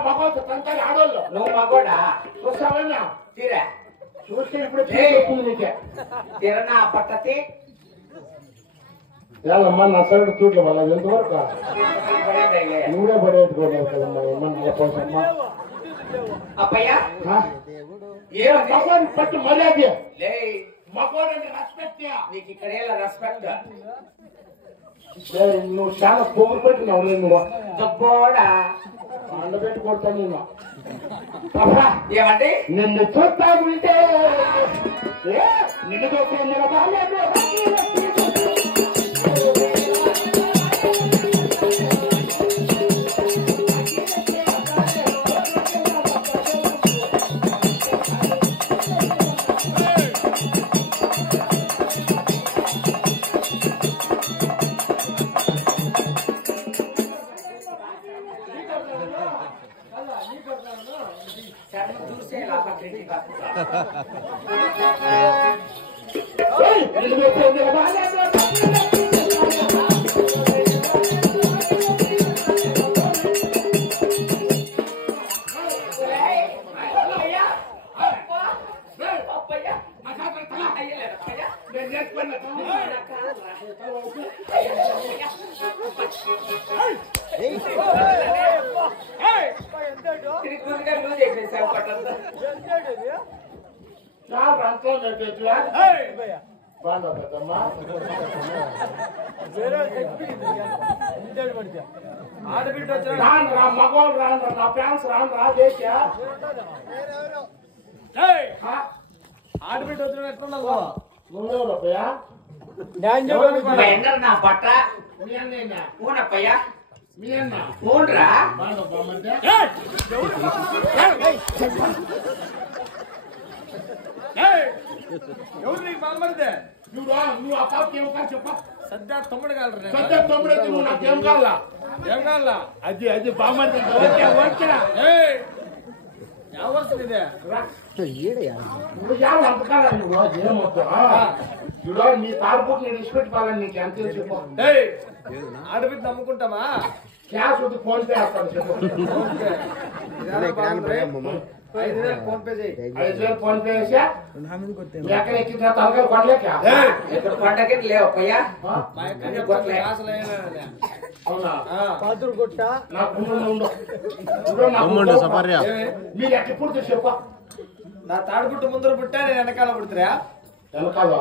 మగోడు తంతారు ఆడోళ్ళు. నువ్వు మగోడా చూస్తావన్నా తీరా చూస్తే ఇప్పుడు నీకే తీరనా పట్టతి ఏమమ్మా నా సైడ్ చూడలే వాళ్ళ ఎంతవరకు నువ్వే పడేట్టుకోమ్మా అప్పయ్యా మగవాడిని పట్టు మర్యాద లే మగవాడిని రెస్పెక్ట్ నీకు ఇక్కడ రెస్పెక్ట్ నువ్వు చాలా పొగులు పెట్టినావు నువ్వు దుబ్బోడా అండబెట్టి కొడతాను నేను ఏమంటే నిన్ను చూస్తా ఉంటే నిన్ను బాగాలేదు ఆడబిడ్డ మగవాళ్ళు రాను నా ఫ్యాన్స్ రాను రా దేశ ఆడబిడ్డ వచ్చిన ఎట్లున్నావు నువ్వెవరప్పయ్యా నా పట్ట మీ అన్నయ్యనా ఊనప్పయ్యా మీ అన్న ఊన్రా బాగుంటే ఎవరు నీకు బాధపడితే నువ్వు ఆ పాపకి ఏం కాదు చెప్ప సద్దా తమ్ముడు కాలరా సత్య తమ్ముడైతే నువ్వు నాకేం కావాలా ఏం కావాలా అది బాగుంటే ఎవరు ఇదే నువ్వు యావ అంతకాల నువ్వు ఏమవుతా చూడ నీ తాడుపుకు నేను ఇష్టపెట్టుకోవాలని నీకు ఎంత చెప్పు ఆడబిడ్డ నమ్ముకుంటామా క్యాష్ వద్దు ఫోన్ పే వేస్తాను చెప్పు 5,000 ఫోన్ పే చేయి 5,000 ఫోన్ పే వేసా ఎక్కడ ఎక్కిన తలకాయ కొనలేక ఇక్కడ పండగ లేవప్పయ్యా మా యొక్క అవునా పాదురుగొట్ట నాకు మీరు ఎక్కడ చెప్ప నా తాడుగుట్టు ముందర పుట్టా నేను వెనకాల పుడతారా వెనకాల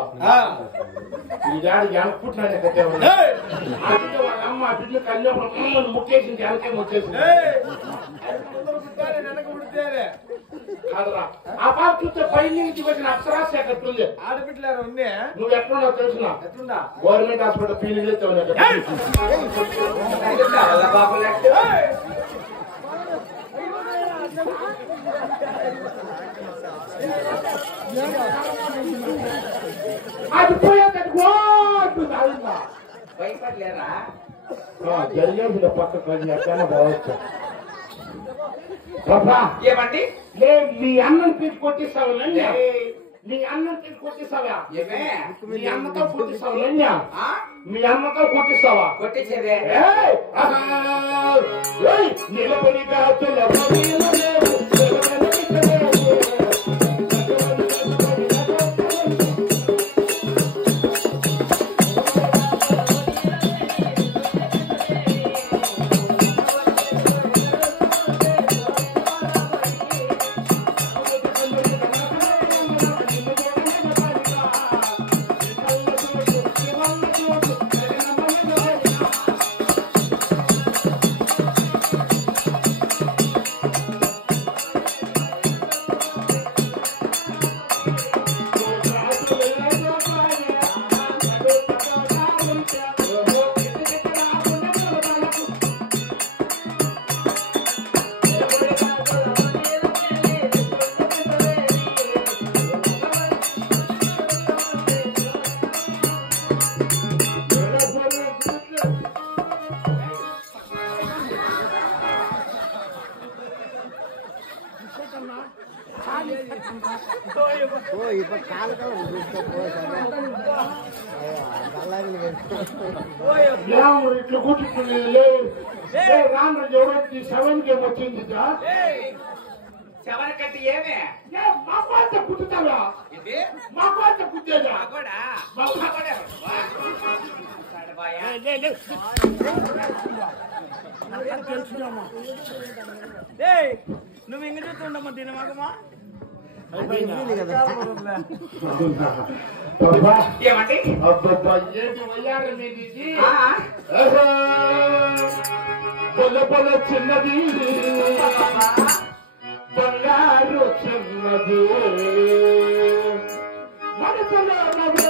ఈ డాడీ వెనక పుట్టినాడే వాళ్ళ అమ్మ బిడ్డ కన్యాకులు ముక్కేసింది వెనకే ముక్కేసింది ముందర పుట్టా నేను వెనక పుడితేనే కాదురా ఆ పాప చూస్తే పై నుంచి వచ్చిన అప్సరాశ ఎక్కడుంది ఆడబిడ్డలేరు ఉన్నా నువ్వు ఎక్కడున్నావు తెలుసునా ఎట్లున్నా గవర్నమెంట్ హాస్పిటల్ ఫీలింగ్ బాబు అది పోయేటట్టు భయపడలేరా జరిగేది పక్క ఎక్కడ బావచ్చు ఏమండి మీ అన్నం తీసి కొట్టిస్తావు నీ అన్నం తీసి కొట్టిస్తావా ఏమే మీ అమ్మతో కొట్టిస్తావు మీ అమ్మతో కొట్టిస్తావా కొట్టించేదే నిలబడిగా ఇట్లా కూర్చుంటుంది రాను ఎవరొచ్చి 7 గేమ్ వచ్చింది చెవరకట్టి ఏమే మాకు అంత కుట్టుతావా మాకు అంత కుట్టేదా నువ్వు ఇంక చూస్తుండమ్మా దీని మాకమ్మా ఏమండి ఏంటి వయ్యారు మీది పొల్ల పొల్ల చిన్నది బంగారు చిన్నది మనసులో ఉన్నది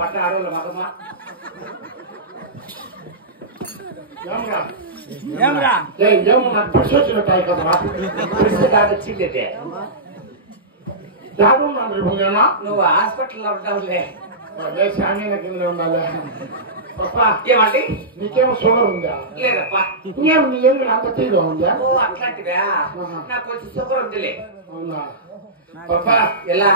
పట్ట ఆడోళ్ళు మగమ్మ ఏమరా ఏమన్నా బస్సు వచ్చినట్టాయి కదా వచ్చిందే దాడున్నా నువ్వు హాస్పిటల్లో ఉంటావులే శామీన కింద ఉండాలి ఏమండి నీకేమో షుగర్ ఉందా లేదప్పా ఏం నీ ఏమి అంత తీరుగా ఉందా ఓ అట్లాంటివా నాకు కొంచెం షుగర్ ఉందిలే అవునా ఎలా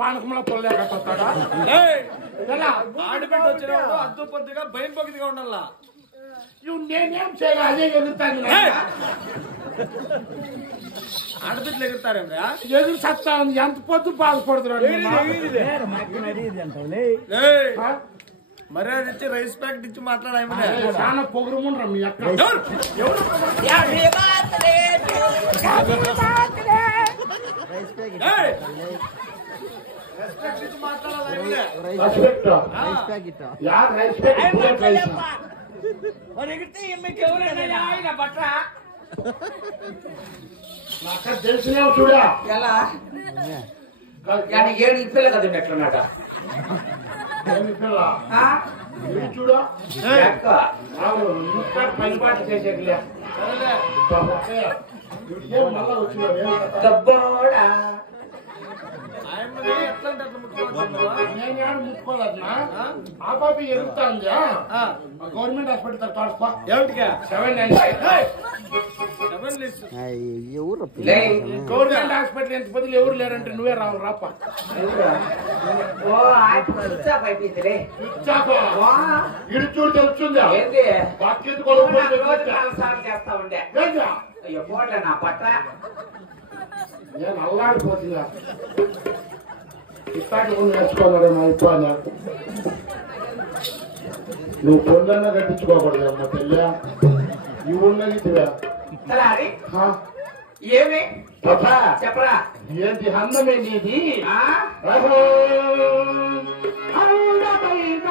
పానకంలో పొలలేకపోతాడా ఆడబిడ్డ వచ్చిన అద్దు పొద్దుగా భయం పొగిదిగా ఉండాలా నేనేం చేయాలి అదే ఎదుగుతాను ఆడబిడ్డలు ఎగురుతారేమ్రా ఎదురు సత్తా ఉంది ఎంత పొద్దు బాధపడుతున్నాడు మర్యాద ఇచ్చి రైస్ ప్యాకెట్ ఇచ్చి మాట్లాడాయమనే చాలా పొగురుముండ్రా మీ అక్క రెస్పెక్ట్ ఇచ్చి మాట్లాడాలి నాకు తెలిసిన చూడా ఎలా కానీ ఏడు ఇప్పలే కదండి ఎట్లున్నాట చూడా చూడా పని పాట చేసేదిలే మళ్ళా వచ్చిన డబ్బోడా ఎట్లా అంటే అట్లా ముట్టుకోవచ్చు నేను ఏడు ముట్టుకోలేదన్నా ఆ పాప ఎరుగుతాందా గవర్నమెంట్ హాస్పిటల్ తరఫా ఏమిటిగా 796 గవర్నమెంట్ హాస్పిటల్ ఎంత బదులు ఎవరు లేరంటే నువ్వే రావు రాప ఇడు చూడు తెలుస్తుందా బాక్యత చేస్తా ఉండే నేను అయ్యో పోట్లే నా పట్ట అల్లాడిపోతుందా ఇస్తాటి నేర్చుకోలేడు మా ఇప్పుడు నువ్వు పొందన్నా కట్టించుకోకూడదు అమ్మ తెల్ల ఈ ఉన్నగితివా తలారి ఏమి చెప్పరా ఏంటి అందమే నీది ఆ? అందమైన